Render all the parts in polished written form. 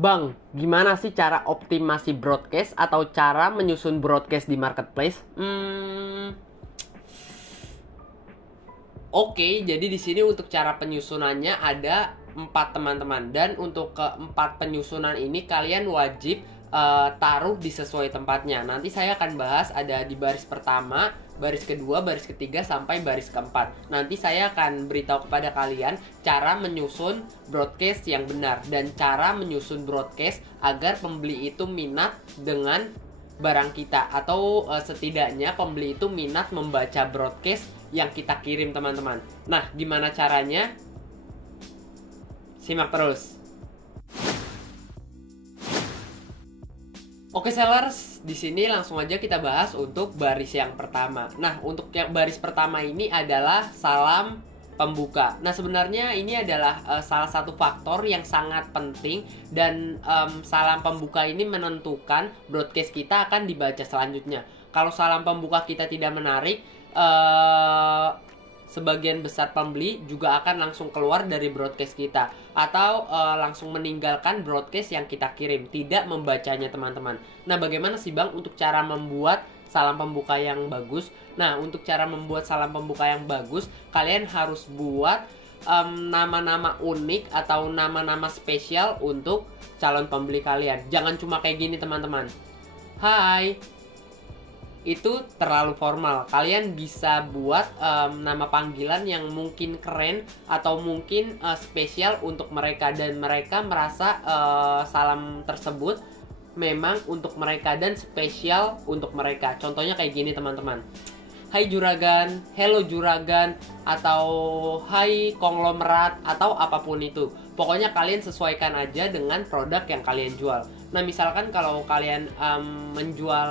Bang, gimana sih cara optimasi broadcast atau cara menyusun broadcast di marketplace? Oke, jadi di sini untuk cara penyusunannya ada 4 teman-teman, dan untuk keempat penyusunan ini kalian wajib taruh di sesuai tempatnya. Nanti saya akan bahas ada di baris pertama, baris kedua, baris ketiga, sampai baris keempat. Nanti saya akan beritahu kepada kalian cara menyusun broadcast yang benar dan cara menyusun broadcast agar pembeli itu minat dengan barang kita, atau setidaknya pembeli itu minat membaca broadcast yang kita kirim, teman-teman. Nah, gimana caranya? Simak terus. Oke sellers, di sini langsung aja kita bahas untuk baris yang pertama. Nah, untuk yang baris pertama ini adalah salam pembuka. Nah, sebenarnya ini adalah salah satu faktor yang sangat penting, dan salam pembuka ini menentukan broadcast kita akan dibaca selanjutnya. Kalau salam pembuka kita tidak menarik, sebagian besar pembeli juga akan langsung keluar dari broadcast kita, atau langsung meninggalkan broadcast yang kita kirim, tidak membacanya, teman-teman. Nah, bagaimana sih Bang untuk cara membuat salam pembuka yang bagus? Nah, untuk cara membuat salam pembuka yang bagus, kalian harus buat nama-nama unik atau nama-nama spesial untuk calon pembeli kalian. Jangan cuma kayak gini, teman-teman. Hai, itu terlalu formal. Kalian bisa buat nama panggilan yang mungkin keren atau mungkin spesial untuk mereka, dan mereka merasa salam tersebut memang untuk mereka dan spesial untuk mereka. Contohnya kayak gini, teman-teman. Hai Juragan, hello Juragan, atau hai konglomerat, atau apapun itu. Pokoknya kalian sesuaikan aja dengan produk yang kalian jual. Nah, misalkan kalau kalian menjual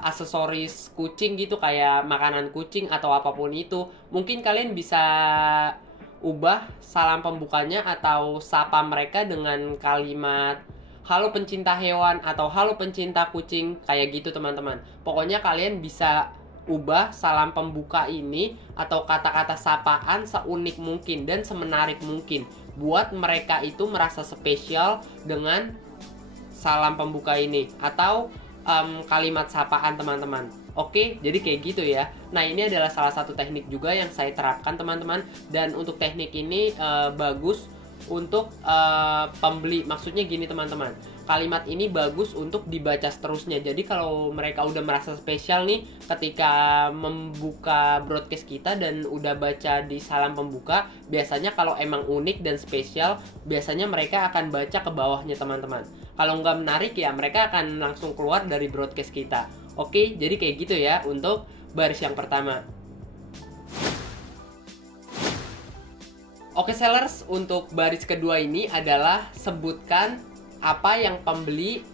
aksesoris kucing gitu, kayak makanan kucing atau apapun itu, mungkin kalian bisa ubah salam pembukanya atau sapa mereka dengan kalimat halo pencinta hewan atau halo pencinta kucing, kayak gitu, teman-teman. Pokoknya kalian bisa ubah salam pembuka ini atau kata-kata sapaan seunik mungkin dan semenarik mungkin buat mereka itu merasa spesial dengan salam pembuka ini atau kalimat sapaan, teman-teman. Oke, jadi kayak gitu ya. Nah, ini adalah salah satu teknik juga yang saya terapkan, teman-teman. Dan untuk teknik ini bagus untuk pembeli. Maksudnya gini, teman-teman. Kalimat ini bagus untuk dibaca seterusnya. Jadi kalau mereka udah merasa spesial nih ketika membuka broadcast kita dan udah baca di salam pembuka, biasanya kalau emang unik dan spesial, biasanya mereka akan baca ke bawahnya, teman-teman. Kalau nggak menarik ya mereka akan langsung keluar dari broadcast kita. Oke, jadi kayak gitu ya untuk baris yang pertama. Oke sellers, untuk baris kedua ini adalah sebutkan apa yang pembeli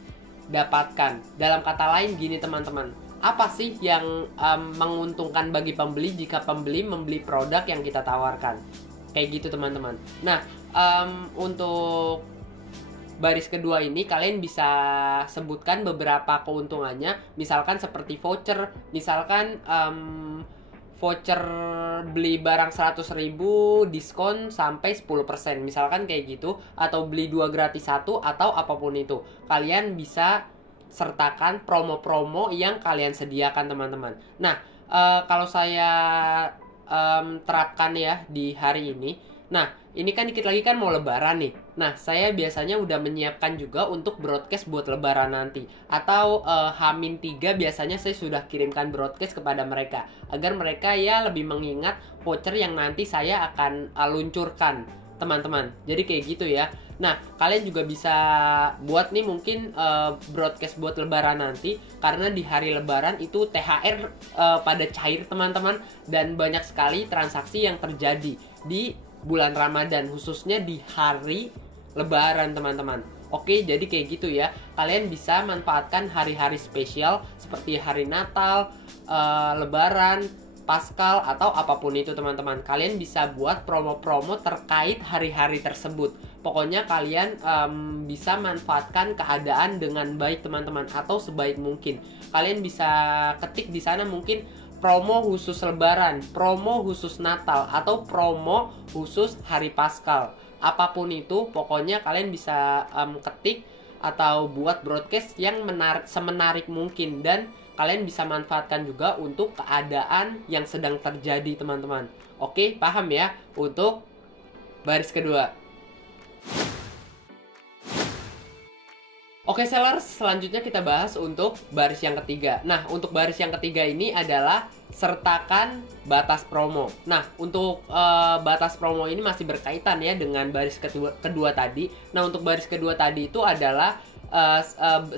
dapatkan. Dalam kata lain gini, teman-teman. Apa sih yang menguntungkan bagi pembeli jika pembeli membeli produk yang kita tawarkan? Kayak gitu, teman-teman. Nah, untuk baris kedua ini kalian bisa sebutkan beberapa keuntungannya, misalkan seperti voucher, misalkan voucher beli barang 100.000 diskon sampai 10%, misalkan kayak gitu, atau beli 2 gratis 1 atau apapun itu. Kalian bisa sertakan promo-promo yang kalian sediakan, teman-teman. Nah, kalau saya terapkan ya di hari ini. Nah, ini kan dikit lagi kan mau lebaran nih. Nah, saya biasanya udah menyiapkan juga untuk broadcast buat lebaran nanti. Atau H-3 biasanya saya sudah kirimkan broadcast kepada mereka, agar mereka ya lebih mengingat voucher yang nanti saya akan luncurkan, teman-teman. Jadi kayak gitu ya. Nah, kalian juga bisa buat nih mungkin broadcast buat lebaran nanti, karena di hari lebaran itu THR pada cair, teman-teman. Dan banyak sekali transaksi yang terjadi di bulan Ramadan, khususnya di hari lebaran, teman-teman. Oke, jadi kayak gitu ya. Kalian bisa manfaatkan hari-hari spesial seperti hari Natal, lebaran, Paskal, atau apapun itu, teman-teman. Kalian bisa buat promo-promo terkait hari-hari tersebut. Pokoknya kalian bisa manfaatkan keadaan dengan baik, teman-teman, atau sebaik mungkin. Kalian bisa ketik di sana mungkin promo khusus lebaran, promo khusus Natal, atau promo khusus hari Paskal. apapun itu, pokoknya kalian bisa ketik atau buat broadcast yang semenarik mungkin, dan kalian bisa manfaatkan juga untuk keadaan yang sedang terjadi, teman-teman. Oke, paham ya untuk baris kedua. Oke sellers, selanjutnya kita bahas untuk baris yang ketiga. Nah, untuk baris yang ketiga ini adalah sertakan batas promo. Nah, untuk batas promo ini masih berkaitan ya dengan baris kedua tadi. Nah, untuk baris kedua tadi itu adalah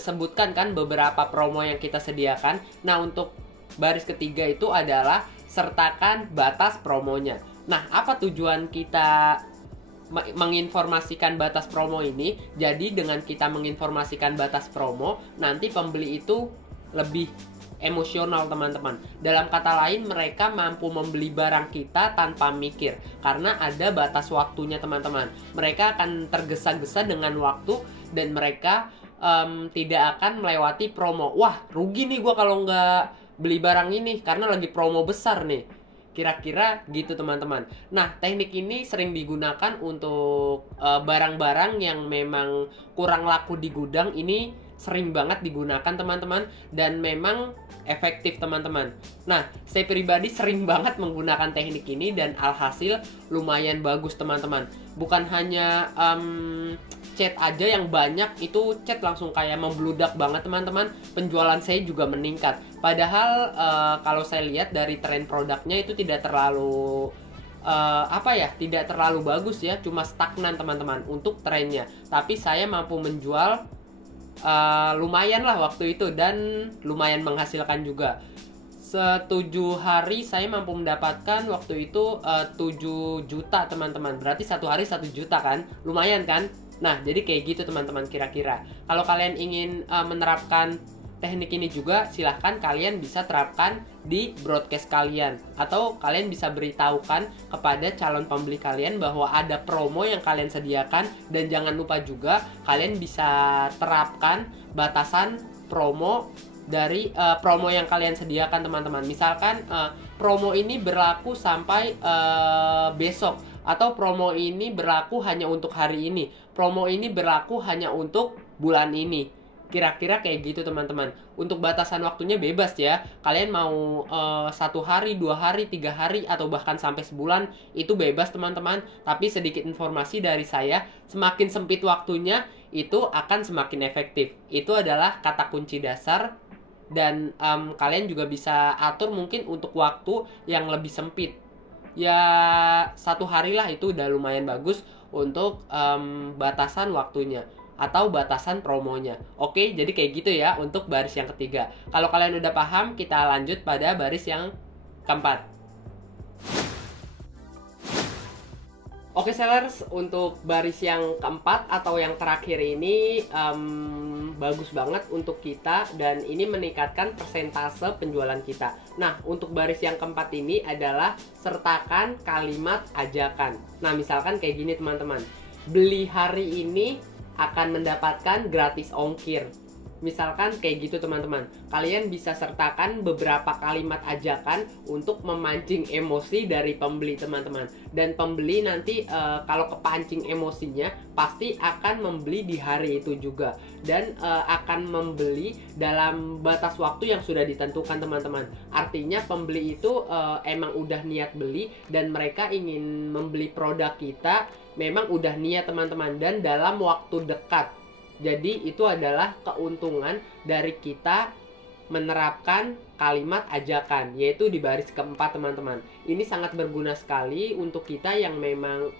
sebutkan kan beberapa promo yang kita sediakan. Nah, untuk baris ketiga itu adalah sertakan batas promonya. Nah, apa tujuan kita menginformasikan batas promo ini? Jadi dengan kita menginformasikan batas promo, nanti pembeli itu lebih emosional, teman-teman. Dalam kata lain, mereka mampu membeli barang kita tanpa mikir, karena ada batas waktunya, teman-teman. Mereka akan tergesa-gesa dengan waktu, dan mereka tidak akan melewati promo. Wah, rugi nih gue kalau nggak beli barang ini karena lagi promo besar nih. Kira-kira gitu, teman-teman. Nah, teknik ini sering digunakan untuk barang-barang yang memang kurang laku di gudang. Ini sering banget digunakan, teman-teman, dan memang efektif, teman-teman. Nah, saya pribadi sering banget menggunakan teknik ini dan alhasil lumayan bagus, teman-teman. Bukan hanya chat aja yang banyak, itu chat langsung kayak membludak banget, teman-teman. Penjualan saya juga meningkat. Padahal kalau saya lihat dari tren produknya itu tidak terlalu tidak terlalu bagus ya, cuma stagnan, teman-teman, untuk trennya. Tapi saya mampu menjual lumayan lah waktu itu, dan lumayan menghasilkan juga. 7 hari saya mampu mendapatkan waktu itu 7 juta, teman-teman. Berarti 1 hari 1 juta kan, lumayan kan. Nah, jadi kayak gitu, teman-teman, kira-kira. Kalau kalian ingin menerapkan teknik ini juga, silahkan kalian bisa terapkan di broadcast kalian, atau kalian bisa beritahukan kepada calon pembeli kalian bahwa ada promo yang kalian sediakan. Dan jangan lupa juga kalian bisa terapkan batasan promo dari promo yang kalian sediakan, teman-teman. Misalkan promo ini berlaku sampai besok, atau promo ini berlaku hanya untuk hari ini, promo ini berlaku hanya untuk bulan ini. Kira-kira kayak gitu, teman-teman. Untuk batasan waktunya bebas ya. Kalian mau 1 hari, 2 hari, 3 hari, atau bahkan sampai sebulan, itu bebas, teman-teman. Tapi sedikit informasi dari saya, semakin sempit waktunya, itu akan semakin efektif. Itu adalah kata kunci dasar. Dan kalian juga bisa atur mungkin untuk waktu yang lebih sempit. Ya 1 hari lah, itu udah lumayan bagus untuk batasan waktunya atau batasan promonya. Oke, jadi kayak gitu ya untuk baris yang ketiga. Kalau kalian udah paham, kita lanjut pada baris yang keempat. Oke sellers, untuk baris yang keempat atau yang terakhir ini bagus banget untuk kita, dan ini meningkatkan persentase penjualan kita. Nah, untuk baris yang keempat ini adalah sertakan kalimat ajakan. Nah, misalkan kayak gini, teman-teman. Beli hari ini akan mendapatkan gratis ongkir. Misalkan kayak gitu, teman-teman. Kalian bisa sertakan beberapa kalimat ajakan untuk memancing emosi dari pembeli, teman-teman. Dan pembeli nanti kalau kepancing emosinya, pasti akan membeli di hari itu juga. Dan akan membeli dalam batas waktu yang sudah ditentukan, teman-teman. Artinya pembeli itu emang udah niat beli, dan mereka ingin membeli produk kita memang udah niat, teman-teman, dan dalam waktu dekat. Jadi itu adalah keuntungan dari kita menerapkan kalimat ajakan, yaitu di baris keempat, teman-teman. Ini sangat berguna sekali untuk kita yang memang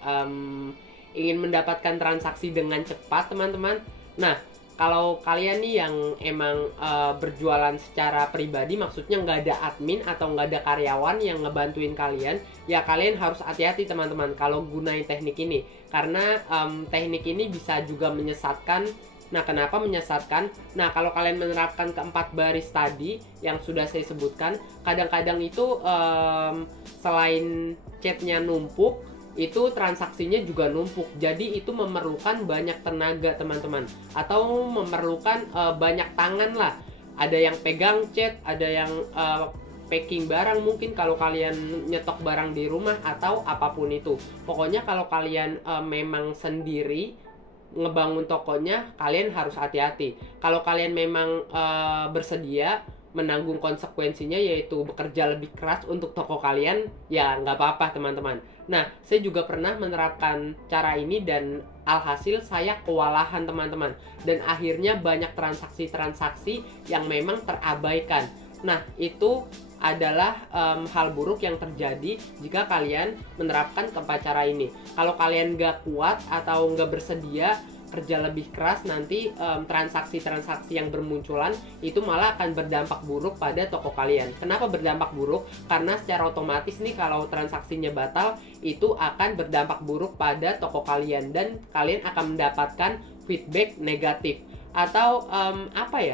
ingin mendapatkan transaksi dengan cepat, teman-teman. Nah, kalau kalian nih yang emang berjualan secara pribadi, maksudnya nggak ada admin atau nggak ada karyawan yang ngebantuin kalian, ya kalian harus hati-hati, teman-teman, kalau gunain teknik ini. Karena teknik ini bisa juga menyesatkan. Nah, kenapa menyesatkan? Nah, kalau kalian menerapkan keempat baris tadi yang sudah saya sebutkan, kadang-kadang itu selain chatnya numpuk, itu transaksinya juga numpuk. Jadi itu memerlukan banyak tenaga, teman-teman, atau memerlukan banyak tangan lah. Ada yang pegang chat, ada yang packing barang, mungkin kalau kalian nyetok barang di rumah atau apapun itu. Pokoknya kalau kalian memang sendiri ngebangun tokonya, kalian harus hati-hati. Kalau kalian memang bersedia menanggung konsekuensinya, yaitu bekerja lebih keras untuk toko kalian, ya nggak apa-apa teman-teman. Nah, saya juga pernah menerapkan cara ini dan alhasil saya kewalahan teman-teman. Dan akhirnya banyak transaksi-transaksi yang memang terabaikan. Nah, itu adalah hal buruk yang terjadi jika kalian menerapkan keempat cara ini. Kalau kalian nggak kuat atau nggak bersedia kerja lebih keras, nanti transaksi-transaksi yang bermunculan itu malah akan berdampak buruk pada toko kalian. Kenapa berdampak buruk? Karena secara otomatis nih kalau transaksinya batal, itu akan berdampak buruk pada toko kalian dan kalian akan mendapatkan feedback negatif atau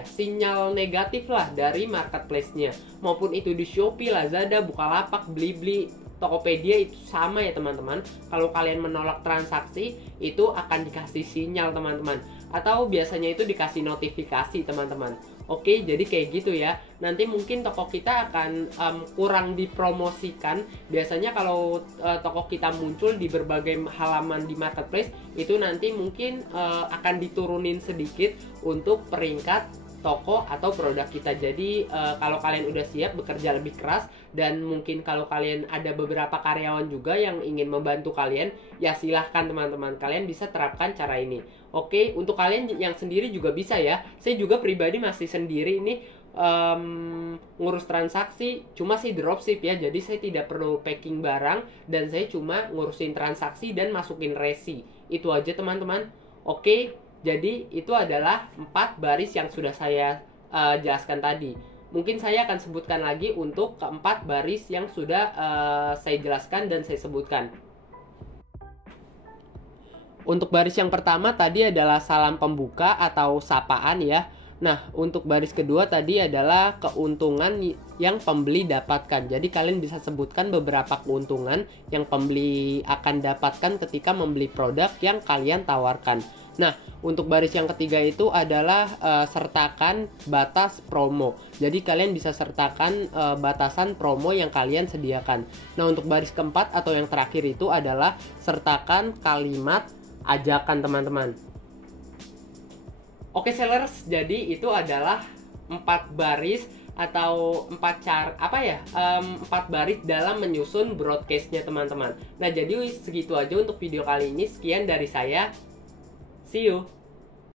sinyal negatif lah dari marketplace-nya, maupun itu di Shopee, Lazada, Bukalapak, Blibli, Tokopedia, itu sama ya teman-teman. Kalau kalian menolak transaksi, itu akan dikasih sinyal teman-teman, atau biasanya itu dikasih notifikasi teman-teman. Oke, jadi kayak gitu ya. Nanti mungkin toko kita akan kurang dipromosikan. Biasanya kalau toko kita muncul di berbagai halaman di marketplace, itu nanti mungkin akan diturunin sedikit untuk peringkat toko atau produk kita. Jadi kalau kalian udah siap bekerja lebih keras, dan mungkin kalau kalian ada beberapa karyawan juga yang ingin membantu kalian, ya silahkan teman-teman, kalian bisa terapkan cara ini. Oke, untuk kalian yang sendiri juga bisa ya. Saya juga pribadi masih sendiri ini ngurus transaksi, cuma sih dropship ya, jadi saya tidak perlu packing barang dan saya cuma ngurusin transaksi dan masukin resi. Itu aja teman-teman. Oke, jadi itu adalah 4 baris yang sudah saya jelaskan tadi. Mungkin saya akan sebutkan lagi untuk keempat baris yang sudah saya jelaskan dan saya sebutkan. Untuk baris yang pertama tadi adalah salam pembuka atau sapaan ya. Nah, untuk baris kedua tadi adalah keuntungan yang pembeli dapatkan. Jadi kalian bisa sebutkan beberapa keuntungan yang pembeli akan dapatkan ketika membeli produk yang kalian tawarkan. Nah, untuk baris yang ketiga itu adalah sertakan batas promo. Jadi kalian bisa sertakan batasan promo yang kalian sediakan. Nah, untuk baris keempat atau yang terakhir itu adalah sertakan kalimat ajakan teman-teman. Oke sellers, jadi itu adalah 4 baris atau 4 baris dalam menyusun broadcast-nya teman-teman. Nah, jadi segitu aja untuk video kali ini. Sekian dari saya. See you.